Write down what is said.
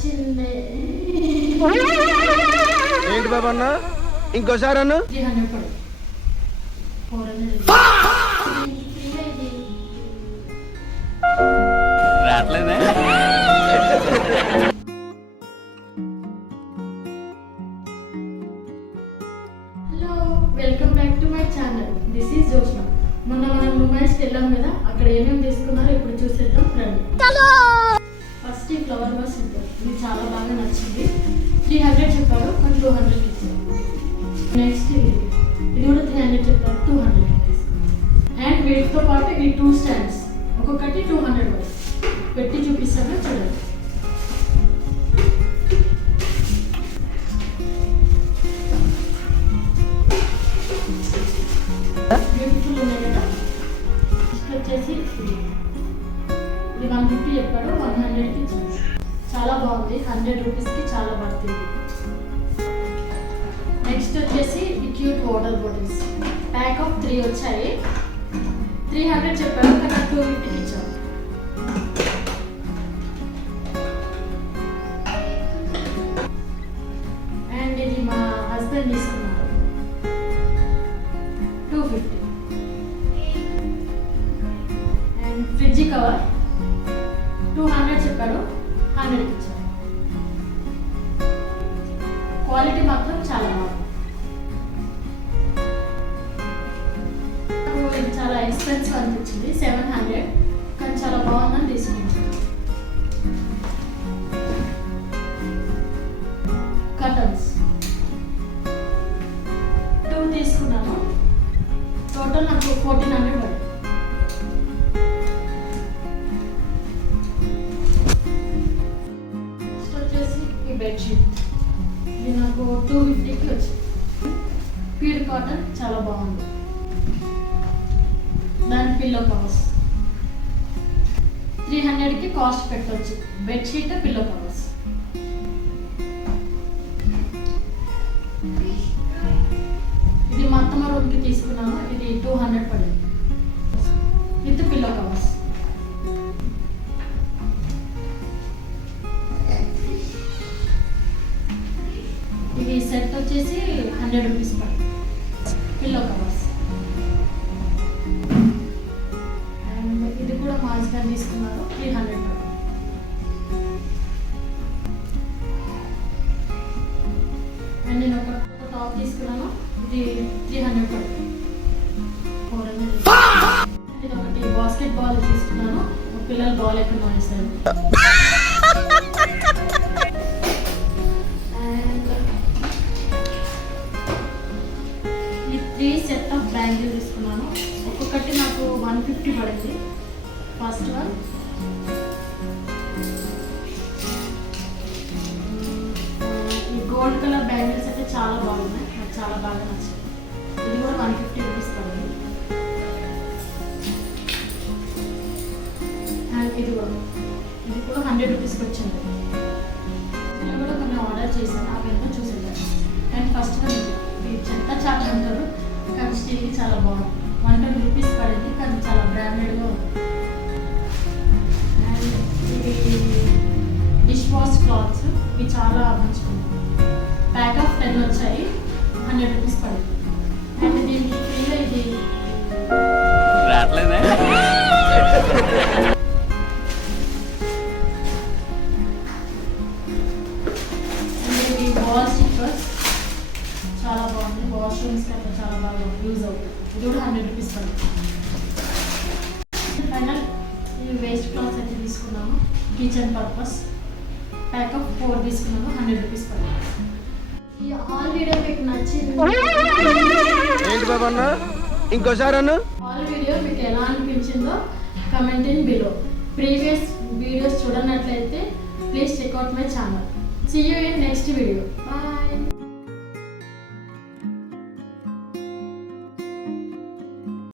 నచ్చింది ఏంటి బాబా అన్న ఇంకోసారి అన్న 300 పడు 400 రాట్లేదే hello welcome back to my channel. This is Joshna. మొన్న మనం మూమెంట్స్కి వెళ్ళాం కదా, అక్కడ ఏమేమి తీసుకున్నారో ఇప్పుడు చూసేద్దాం రండి. ఫస్ట్ ఈ ఫ్లవర్ వాస్ ఉంటుంది, ఇది చాలా బాగా నచ్చింది. 300 చెప్పారు, కానీ 200 ఇచ్చారు. నెక్స్ట్ ఇది కూడా 300 చెప్పారు, 200 అండ్ వీటితో పాటు ఈ 2 స్టాండ్స్ ఒక్కొక్కటి 200 వరకు పెట్టి చూపిస్తాను చూడండి. బ్యూటిఫుల్ ఉన్నాయి కదా. నెక్స్ట్ వచ్చేసి ఇది 150 చెప్పాడు, 100కి ఇచ్చాడు. చాలా బాగుంది, 100 రూపీస్కి చాలా పడుతుంది. నెక్స్ట్ వచ్చేసి ఈ cute water bottles pack of 3 వచ్చాయి. 300 చెప్పాడు, కానీ 250కి ఇచ్చాడు. అండ్ ఇది మా హస్బెండ్ తీసుకున్నారు, 250. అండ్ ఫ్రిడ్జ్ కవర్ 200 చెప్పాడు, 100కి ఇచ్చాడు. క్వాలిటీ మాత్రం చాలా బాగుంది. ఇది చాలా ఎక్స్పెన్సివ్ అనిపించింది, 700, కానీ చాలా బాగుందని తీసుకున్నాను. కర్టన్స్ 2 తీసుకున్నాను, టోటల్ నాకు 1400 పడింది. నెక్స్ట్ వచ్చేసి ఈ బెడ్షీట్, ఇది నాకు 250కి వచ్చింది. ప్యూర్ కాటన్, చాలా బాగుంది. దాని పిల్లో కవర్స్ 300కి కాస్ట్ పెట్టవచ్చు. Bedsheet, pillow covers. ఇది మా అత్తమ్మ రూమ్కి తీసుకున్నాను, ఇది 200 పడింది విత్ పిల్లో కవర్స్. ఇది సెట్ వచ్చేసి 100 రూపీస్ పడింది, పిల్లో కవర్స్. అండ్ ఇది కూడా మా హస్బెండ్ తీసుకున్నారు, 300 పడింది. అండ్ నేను ఒక టాప్ తీసుకున్నాను, ఇది 300 పడింది. 400. ఇది ఒకటి బాస్కెట్ బాల్ తీసుకున్నాను, పిల్లలు బాల్ ఎక్కడ వేస్తారు. ఈ 3 సెట్ ఆఫ్ బ్యాంగిల్ తీసుకున్నాను, ఒక్కొక్కటి నాకు 150 పడింది. ఫస్ట్ వన్ ఈ గోల్డ్ కలర్ బ్యాంగిల్స్ అయితే చాలా బాగున్నాయి, నాకు చాలా బాగా నచ్చాయి. ఇది కూడా 150 రూపీస్ పడింది. అండ్ ఇది కూడా 100 రూపీస్కి వచ్చింది. నేను కూడా కొన్ని ఆర్డర్ చేశాను, అవన్నీ చూసేద్దాం. అండ్ ఫస్ట్ వన్ ఇది చెత్త చాట్ అంటారు, కానీ స్టీల్కి చాలా బాగుంది. 110 రూపీస్ పడింది, కానీ చాలా బ్రాండెడ్గా ఉంది. అండ్ ఇది డిష్ వాష్ క్లాత్స్, ఇవి చాలా మంచిగా ఉంది. ప్యాక్ ఆఫ్ 10 వచ్చాయి, 100 రూపీస్ పడింది. అండ్ దీనికి ఫ్రీగా ఇది రాట్లేదే వాల్ స్టిక్కర్స్ చాలా బాగుంది, వాష్రూమ్స్కి అట్లా చాలా బాగా యూజ్ అవుతుంది. ఇది కూడా 100 రూపీస్ పడుతుంది. ఫైనల్ ఈ వేస్ట్ క్లాత్స్ అయితే తీసుకున్నాము, కిచెన్ పర్పస్. ప్యాక్ ఆఫ్ 4 తీసుకున్నాము, 100 రూపీస్ పడుతుంది. ఈ హాల్ వీడియో మీకు నచ్చింది ఏంటి బాబా అన్న ఇంకోసారి అన్న హాల్ వీడియో మీకు ఎలా అనిపించిందో comment in below. Previous videos చూడనట్లయితే please check out my channel. See you in next video. Bye.